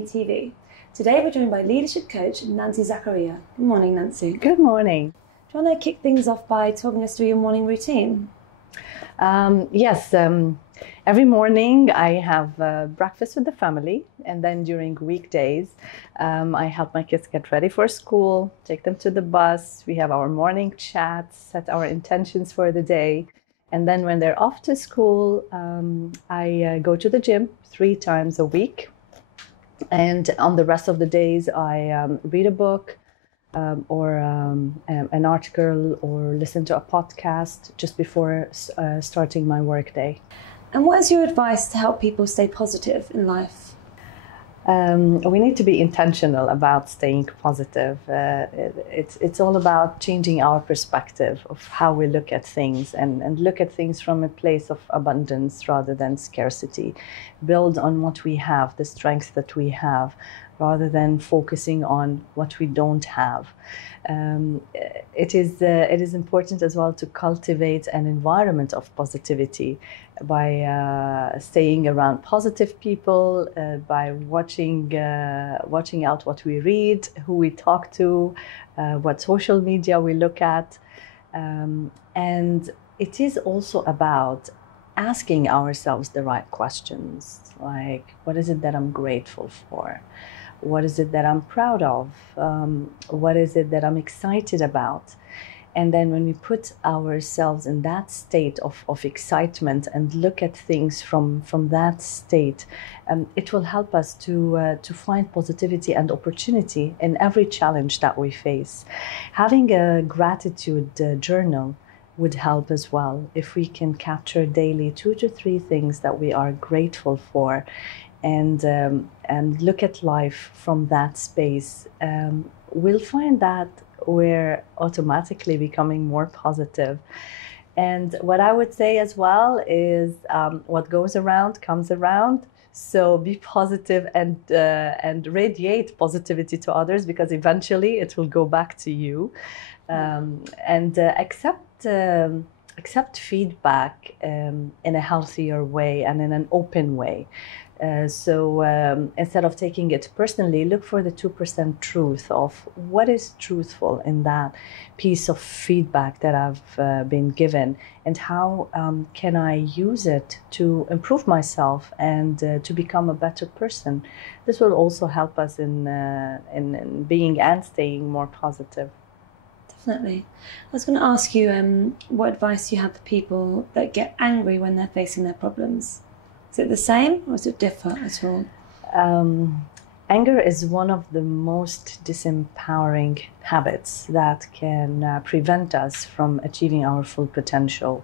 E25. Today we're joined by leadership coach Nancy Zakharia. Good morning, Nancy. Good morning. Do you want to kick things off by talking us through your morning routine? Yes, every morning I have breakfast with the family, and then during weekdays I help my kids get ready for school, take them to the bus. We have our morning chats, set our intentions for the day, and then when they're off to school, I go to the gym 3 times a week, and on the rest of the days I read a book, or an article, or listen to a podcast just before starting my work day. And what is your advice to help people stay positive in life? We need to be intentional about staying positive. It's all about changing our perspective of how we look at things, and look at things from a place of abundance rather than scarcity. Build on what we have, the strength that we have, rather than focusing on what we don't have. It is important as well to cultivate an environment of positivity by staying around positive people, by watching out what we read, who we talk to, what social media we look at. And it is also about asking ourselves the right questions, like, what is it that I'm grateful for? What is it that I'm proud of? What is it that I'm excited about? And then when we put ourselves in that state of excitement and look at things from that state, it will help us to find positivity and opportunity in every challenge that we face. Having a gratitude journal would help as well. If we can capture daily 2 to 3 things that we are grateful for, and look at life from that space, we'll find that we're automatically becoming more positive. And what I would say as well is, what goes around comes around. So be positive and radiate positivity to others, because eventually it will go back to you. And accept feedback in a healthier way and in an open way. So instead of taking it personally, look for the 2% truth of what is truthful in that piece of feedback that I've been given, and how can I use it to improve myself and to become a better person. This will also help us in being and staying more positive. Definitely. I was going to ask you what advice you have for people that get angry when they're facing their problems. Is it the same, or does it differ at all? Anger is one of the most disempowering habits that can prevent us from achieving our full potential.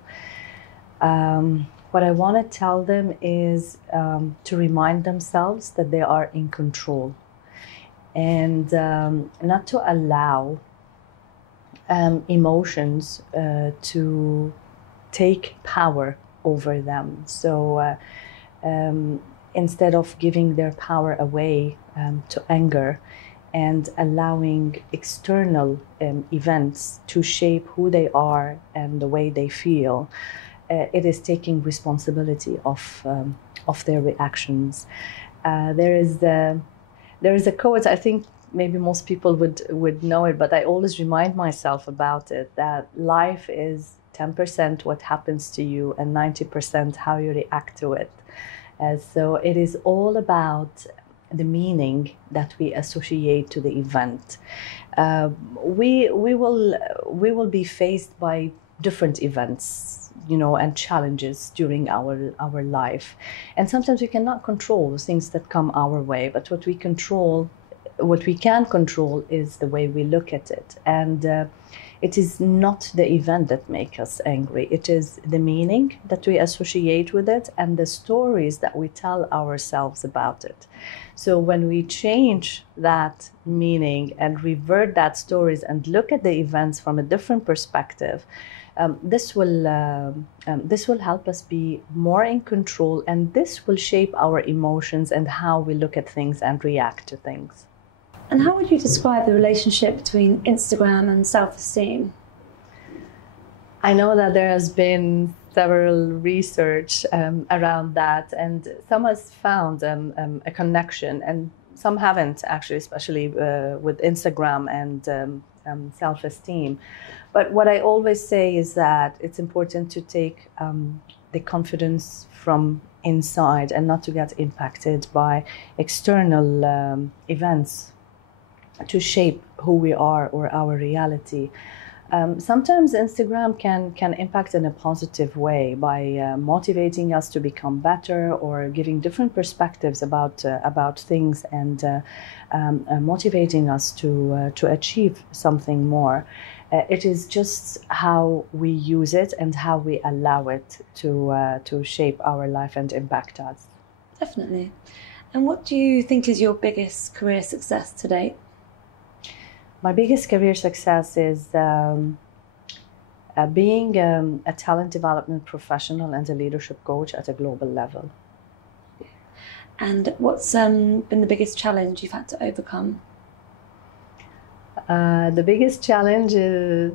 What I want to tell them is to remind themselves that they are in control, and not to allow emotions to take power over them. So instead of giving their power away to anger and allowing external events to shape who they are and the way they feel, it is taking responsibility of their reactions. There is a quote, I think maybe most people would know it, but I always remind myself about it, that life is 10% what happens to you and 90% how you react to it. So it is all about the meaning that we associate to the event. We will be faced by different events, and challenges during our life, and sometimes we cannot control the things that come our way. But what we can control is the way we look at it, and it is not the event that makes us angry. It is the meaning that we associate with it and the stories that we tell ourselves about it. So when we change that meaning and revert that stories and look at the events from a different perspective, this will help us be more in control, and this will shape our emotions and how we look at things and react to things. And how would you describe the relationship between Instagram and self-esteem? I know that there has been several research around that, and some has found a connection, and some haven't actually, especially with Instagram and self-esteem. But what I always say is that it's important to take the confidence from inside and not to get impacted by external events to shape who we are or our reality. Sometimes Instagram can impact in a positive way by motivating us to become better or giving different perspectives about things and motivating us to achieve something more. It is just how we use it and how we allow it to shape our life and impact us. Definitely. And what do you think is your biggest career success to date? My biggest career success is being a talent development professional and a leadership coach at a global level. And what's been the biggest challenge you've had to overcome? The biggest challenge is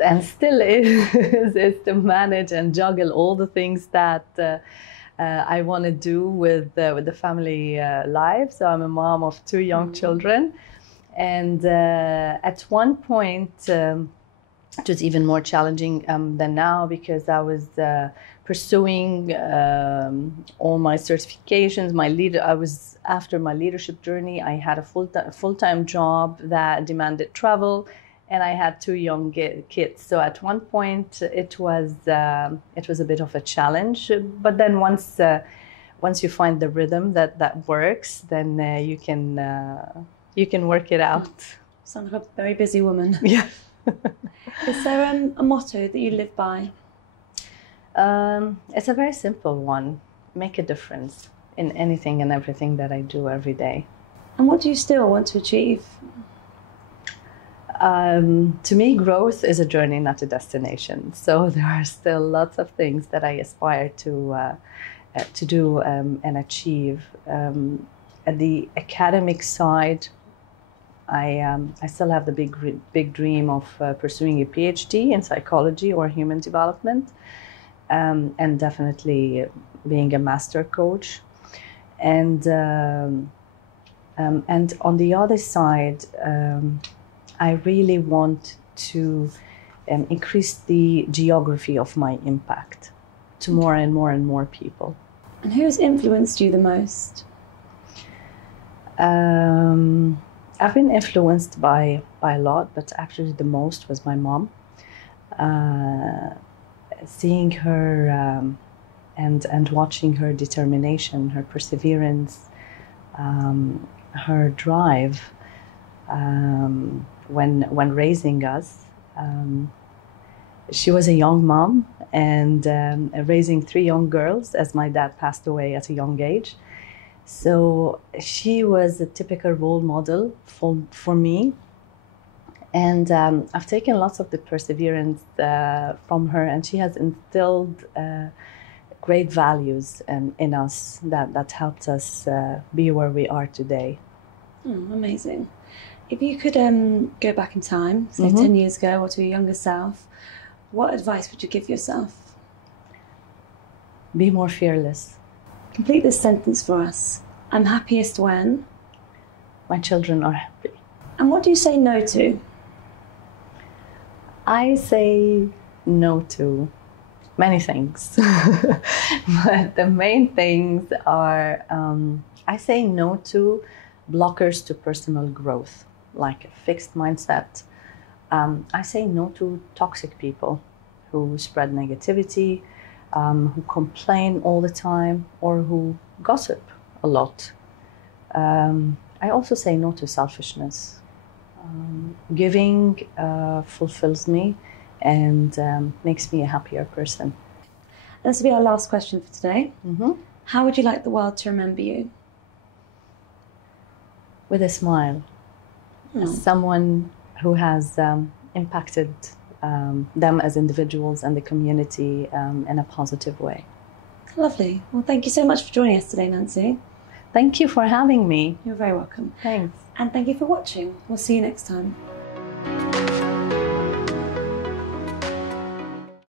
and still is to manage and juggle all the things that I want to do with the family life. So I'm a mom of 2 young children. And at one point, it was even more challenging than now because I was pursuing all my certifications. After my leadership journey, I had a full-time job that demanded travel, and I had 2 young kids. So at one point, it was a bit of a challenge. But then once you find the rhythm that works, then you can work it out. Sounds like a very busy woman. Yeah. Is there a motto that you live by? It's a very simple one. Make a difference in anything and everything that I do every day. And what do you still want to achieve? To me, growth is a journey, not a destination. So there are still lots of things that I aspire to do and achieve. At the academic side, I still have the big dream of pursuing a PhD in psychology or human development, and definitely being a master coach. And on the other side, I really want to increase the geography of my impact to more and more and more people. And who has influenced you the most? I've been influenced by a lot, but actually the most was my mom. Seeing her and watching her determination, her perseverance, her drive when raising us. She was a young mom and raising 3 young girls as my dad passed away at a young age. So she was a typical role model for me. And I've taken lots of the perseverance from her, and she has instilled great values in us that helped us be where we are today. Amazing. If you could go back in time, say 10 years ago or to your younger self, what advice would you give yourself? Be more fearless. Complete this sentence for us. I'm happiest when? My children are happy. And what do you say no to? I say no to many things. But the main things are, I say no to blockers to personal growth, like a fixed mindset. I say no to toxic people who spread negativity, who complain all the time, or who gossip a lot. I also say no to selfishness. Giving fulfills me and makes me a happier person. This will be our last question for today. How would you like the world to remember you? With a smile. As someone who has impacted them as individuals and the community in a positive way. Lovely. Well, thank you so much for joining us today, Nancy. Thank you for having me. You're very welcome. Thanks. And thank you for watching. We'll see you next time.